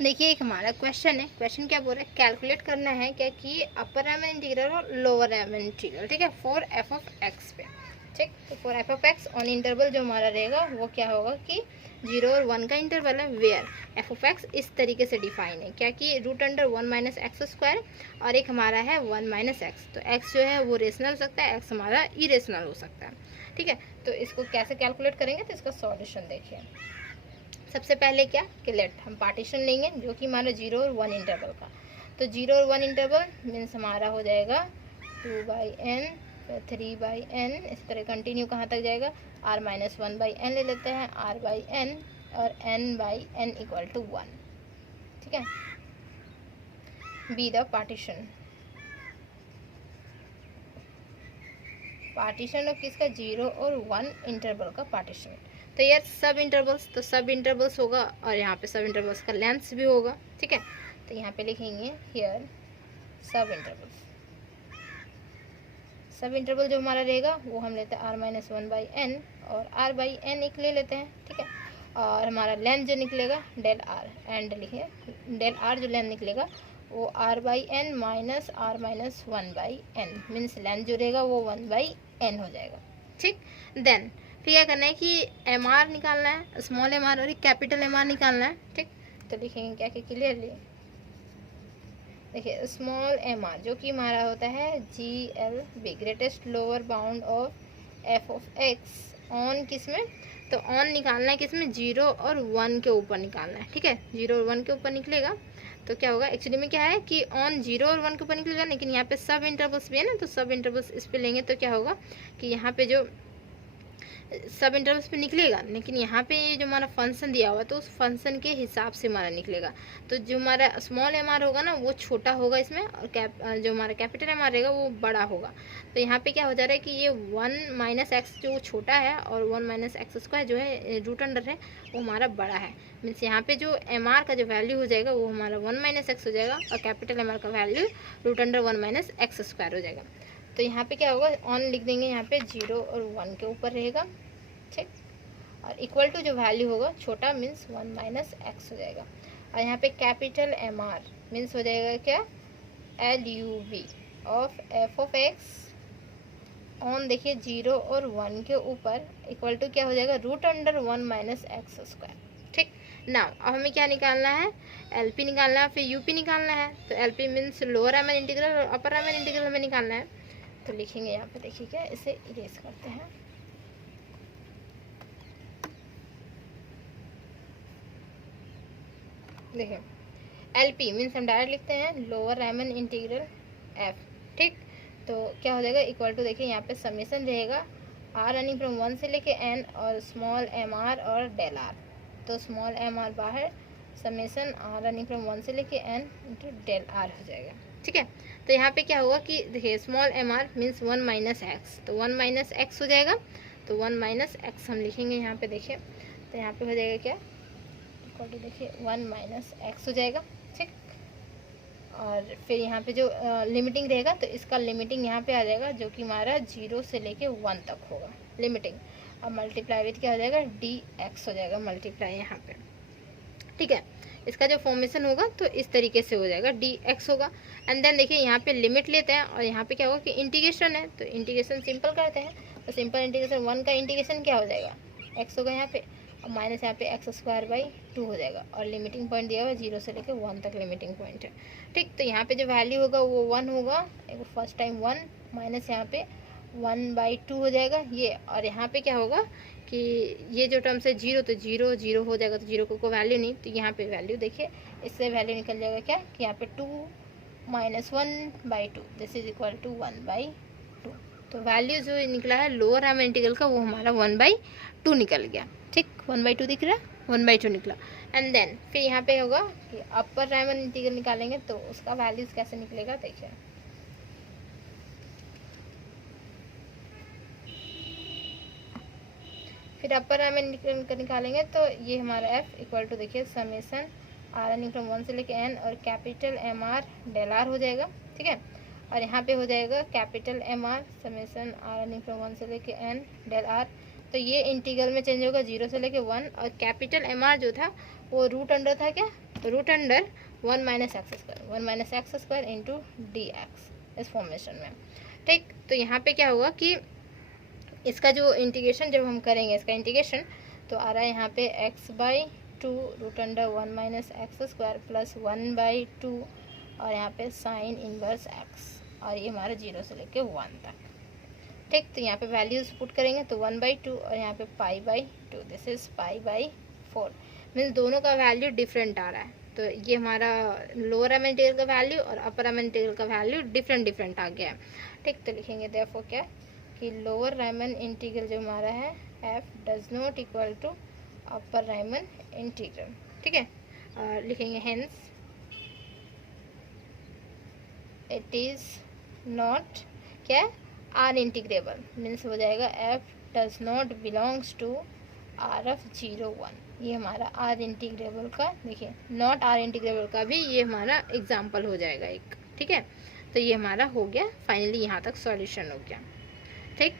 देखिए एक हमारा क्वेश्चन है, क्वेश्चन क्या बोल रहा है, कैलकुलेट करना है क्या कि अपर रामन इंटीग्रल और लोअर रामन इंटीग्रल, ठीक है, फॉर एफ ऑफ एक्स पे। ठीक, तो for F of x on interval जो हमारा रहेगा वो क्या होगा कि 0 और 1 का इंटरवल है, वेयर एफ ऑफ एक्स इस तरीके से डिफाइन है क्या कि root under 1 minus x square, और एक हमारा है 1 माइनस एक्स। तो एक्स जो है वो रेशनल हो सकता है, एक्स हमारा इरेशनल हो सकता है। ठीक है, तो इसको कैसे कैलकुलेट करेंगे, तो इसका सॉल्यूशन देखिए। सबसे पहले क्या कि लेट हम पार्टीशन लेंगे जो कि हमारा 0 और 1 इंटरवल का। तो 0 और 1 इंटरवल मीन्स हमारा हो जाएगा 2/n, 3/n, इस तरह कंटिन्यू कहाँ तक जाएगा, r माइनस 1/n ले लेते हैं, r/n और n/n इक्वल टू 1। ठीक है, बी द पार्टीशन ऑफ किसका, 0 और 1 इंटरवल का पार्टीशन। तो यार सब इंटरवल्स, तो सब इंटरवल्स होगा और यहाँ पे सब इंटरवल्स का लेंथ भी होगा। ठीक है, तो यहाँ पे लिखेंगे हियर सब इंटरवल्स। सब इंटरवल जो हमारा रहेगा वो हम लेते हैं r माइनस 1/n और r/n एक ले लेते हैं। ठीक है, और हमारा लेंथ जो निकलेगा डेल r, एंड लिखिए डेल r जो लेंथ निकलेगा वो r/n minus r minus 1/n, means length जो रहेगा वो 1/n हो जाएगा। ठीक, देन फिर क्या करना है कि एम आर निकालना है, स्मॉल एम आर और कैपिटल एम आर निकालना है। ठीक, तो लिखेंगे क्या कि क्लियरली देखिए स्मॉल एम आर जो कि हमारा होता है GLB, greatest lower bound of F of x on किस में, तो ऑन निकालना है किस में, 0 और 1 के ऊपर निकालना है। ठीक है, 0 और 1 के ऊपर निकलेगा तो क्या होगा, एक्चुअली में क्या है कि ऑन 0 और 1 के ऊपर निकलेगा, लेकिन यहाँ पे सब इंटरवल्स भी है ना, तो सब इंटरवल्स इस पे लेंगे तो क्या होगा कि यहाँ पे जो सब इंटरवल्स पे निकलेगा, लेकिन यहाँ पे जो हमारा फंक्शन दिया हुआ है तो उस फंक्शन के हिसाब से हमारा निकलेगा। तो जो हमारा स्मॉल एम आर होगा ना वो छोटा होगा इसमें, और जो हमारा कैपिटल एम आर रहेगा वो बड़ा होगा। तो यहाँ पे क्या हो जा रहा है कि ये 1 माइनस एक्स जो छोटा है और 1 माइनस एक्स स्क्वायर जो है रूट अंडर है वो हमारा बड़ा है। मीन्स यहाँ पे जो एम आर का जो वैल्यू हो जाएगा वो हमारा 1 माइनस एक्स हो जाएगा, और कैपिटल एम आर का value root under 1 minus x square हो जाएगा। तो यहाँ पे क्या होगा, ऑन लिख देंगे यहाँ पे 0 और 1 के ऊपर रहेगा। ठीक, और इक्वल टू जो वैल्यू होगा छोटा मीन्स 1 माइनस एक्स हो जाएगा, और यहाँ पे कैपिटल एम आर मीन्स हो जाएगा क्या, LUV of F of x on देखिए 0 और 1 के ऊपर इक्वल टू क्या हो जाएगा, root under 1 minus x square. ठीक, नाउ अब हमें क्या निकालना है, LP निकालना है, फिर UP निकालना है। तो LP means lower Raman integral और अपर रामन इंटीग्रल हमें निकालना है। तो लिखेंगे यहाँ पे देखिए क्या, इसे इरेज करते हैं। देखिए LP मीन्स हम डायरेक्ट लिखते हैं लोअर रामन इंटीग्रल F। ठीक, तो क्या हो जाएगा इक्वल टू देखिए यहाँ पे समेसन रहेगा r रनिंग फ्रॉम 1 से लेके n और स्मॉल एम आर और डेल r। तो स्मॉल एम आर बाहर, समेसन r रनिंग फ्रॉम 1 से लेके n इंटू डेल r हो जाएगा। ठीक है, तो यहाँ पे क्या होगा कि देखिए small m r means 1 minus x, तो 1 माइनस एक्स हो जाएगा। तो 1 माइनस एक्स हम लिखेंगे यहाँ पे देखिए, तो यहाँ पे हो जाएगा क्या, तो देखिए 1 माइनस एक्स हो जाएगा। ठीक, और फिर यहाँ पे जो लिमिटिंग रहेगा तो इसका लिमिटिंग यहाँ पे आ जाएगा जो कि हमारा 0 से लेके 1 तक होगा लिमिटिंग, और मल्टीप्लाई विथ क्या हो जाएगा, dx हो जाएगा मल्टीप्लाई यहाँ पे। ठीक है, इसका जो फॉर्मेशन होगा तो इस तरीके से हो जाएगा, dx होगा। एंड देन देखिए यहाँ पे लिमिट लेते हैं और यहाँ पे क्या होगा कि इंटीग्रेशन है, तो इंटीग्रेशन सिंपल करते हैं। तो सिंपल इंटीग्रेशन 1 का इंटीग्रेशन क्या हो जाएगा, x होगा यहाँ पे, और माइनस यहाँ पे एक्स स्क्वायर बाई 2 हो जाएगा, और लिमिटिंग पॉइंट दिया हुआ है 0 से लेकर 1 तक लिमिटिंग पॉइंट है। ठीक, तो यहाँ पे जो वैल्यू होगा वो 1 होगा, एक फर्स्ट टाइम 1 माइनस यहाँ पे 1/2 हो जाएगा ये, और यहाँ पे क्या होगा कि ये जो टर्म्स है 0, तो 0 0 हो जाएगा, तो 0 को वैल्यू नहीं, तो यहाँ पे वैल्यू देखिए इससे वैल्यू निकल जाएगा क्या कि यहाँ पे 2 minus 1/2 this is equal to 1/2। तो वैल्यू जो निकला है लोअर रामन इंटीग्रल का वो हमारा 1/2 निकल गया। ठीक, 1/2 दिख रहा है, 1/2 निकला। एंड देन फिर यहाँ पे होगा कि अपर रामन इंटीग्रल निकालेंगे तो उसका वैल्यूज कैसे निकलेगा देखिए। फिर अपर रामन इंटीग्रल निकालेंगे तो ये हमारा f इक्वल टू देखिए समेसन r रनिंग फ्रॉम 1 से लेके n और capital M R del r हो जाएगा। ठीक है, और यहाँ पे हो जाएगा capital M R summation r running from 1 से लेके n डेल r। तो ये इंटीग्रल में चेंज होगा 0 से लेके 1, और कैपिटल एम आर जो था वो रूट अंडर था क्या तो root under 1 minus x square into d x इस फॉर्मेशन में। ठीक, तो यहाँ पे क्या होगा कि इसका जो इंटीग्रेशन जब हम करेंगे, इसका इंटीग्रेशन तो आ रहा है यहाँ पे x/2 root under 1 minus x square plus 1/2 और यहाँ पे साइन इनवर्स x, और ये हमारा 0 से लेके 1 तक। ठीक, तो यहाँ पे वैल्यूज पुट करेंगे तो 1/2 और यहाँ पे π/2, दिस इज π/4। मीन्स दोनों का वैल्यू डिफरेंट आ रहा है, तो ये हमारा लोअर रामन इंटीग्रल का वैल्यू और अपर रामन इंटीग्रल का वैल्यू डिफरेंट आ गया है। ठीक, तो लिखेंगे देयरफॉर क्या कि लोअर रामन इंटीग्रल जो हमारा है f does not equal to upper Riemann integral. ठीक है, और लिखेंगे हेंस इट इज नॉट क्या आर इंटीग्रेबल, मीन्स हो जाएगा f does not belongs to R of 0 1। ये हमारा आर इंटीग्रेबल का, देखिए नॉट आर इंटीग्रेबल का भी ये हमारा एग्जाम्पल हो जाएगा एक। ठीक है, तो ये हमारा हो गया फाइनली, यहाँ तक सॉल्यूशन हो गया। ठीक।